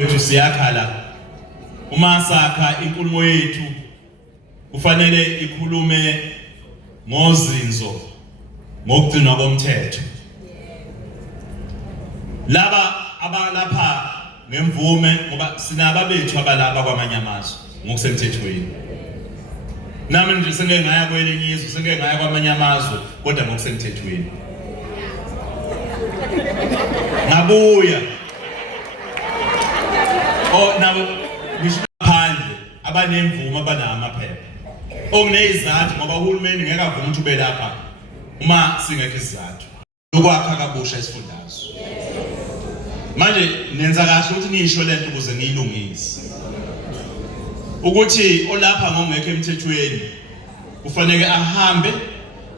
Wethu siyakhala uma sakha inkulumo yethu kufanele ikhulume ngozinzo ngokugcinwa komthetho. Laba abalapha ngemvume ngoba sinaba bethu abalapha kwamanye amazwe ngokusemthethweni. Nami nje sengeke ngaya kwelinye izwe, sengeke ngaya kwamanye amazwe kodwa ngokusemthethweni. Ngabuya nabo ngishaphandle abanemvume abanamaphepha. Okunezizathu ngoba uhulumeni ngeke avume ukuthi ube lapha uma singekho isizathu. Lokwakha kabusha isifundazwe. Manje nenza kahle ukuthi ngisho lento ukuze ngiyilungise. Ukuthi olapha ngongekho emthethweni kufanele ahambe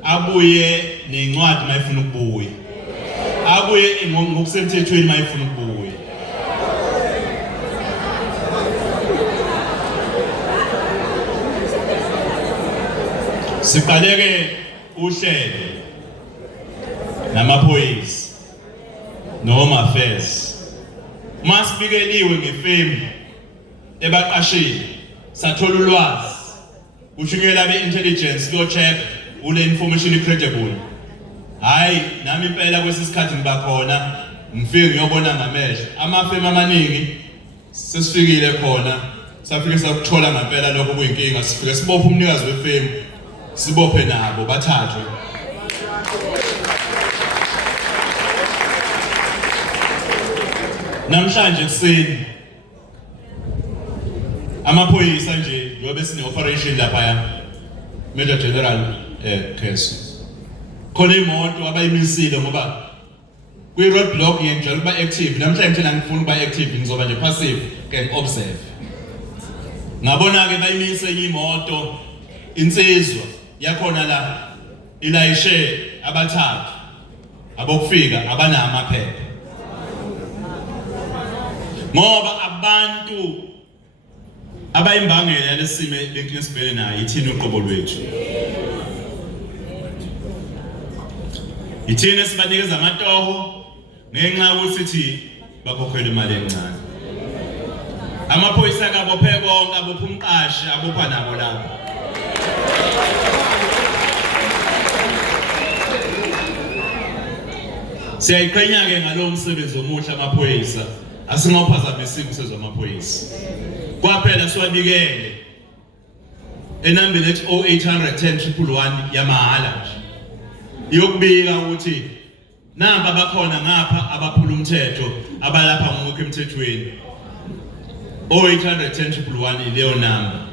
abuye nencwadi mayifuna ukubuya. Abuye ngokusemthethweni mayifuna ukubuya. Siqaleke uhlelo namaphoyisa noma affairs. Masibikeliwe ngefemu ebaqashile sathola ulwazi ushinyela be-intelligence kuyo check ule information incredible. Hayi nami impela kwesisikhathi ngibakhona ngifike ngiyobona ngamehlo amafemu amaningi sesifikile khona safike sakuthola ngempela lokho kuyinkinga sifike sibophe umnikazi wefemu sibophe nabo bathathwe. Namhlanje kuseni amaphoyisa nje yobe sine operation lapha Major General Keso. Khona imoto abayimisile ngoba kwi roadblock yenjalo kuba active. Namhlanje thina ngifuna ukuba active ngizoba nje passive can observe. Ngabona ke bayimise imoto insizwa yakhona la ilayishe abathathu abokufika abanamaphepha. Ngoba abantu abayimbangela lesime lenkinga sibhekene nayo ithina uqobo lwethu. Ithina sibanikeza amatoho ngenxa ukuthi sithi bakhokhela imali encane. Amaphoyisa kabophe konke abopha umqashi abopha nabo lapho. Siyayiqhenya ke ngalo msebenzi omuhle amaphoyisa asingawuphazamisa umsebenzi wamaphoyisa. Kwaphela siwabikele enambeni ethi 0800 111 yamahala nje. Iyokubika ukuthi namba bakhona ngapha abaphula umthetho abalapha ngokho emthethweni. 0800 111 ileyo namba.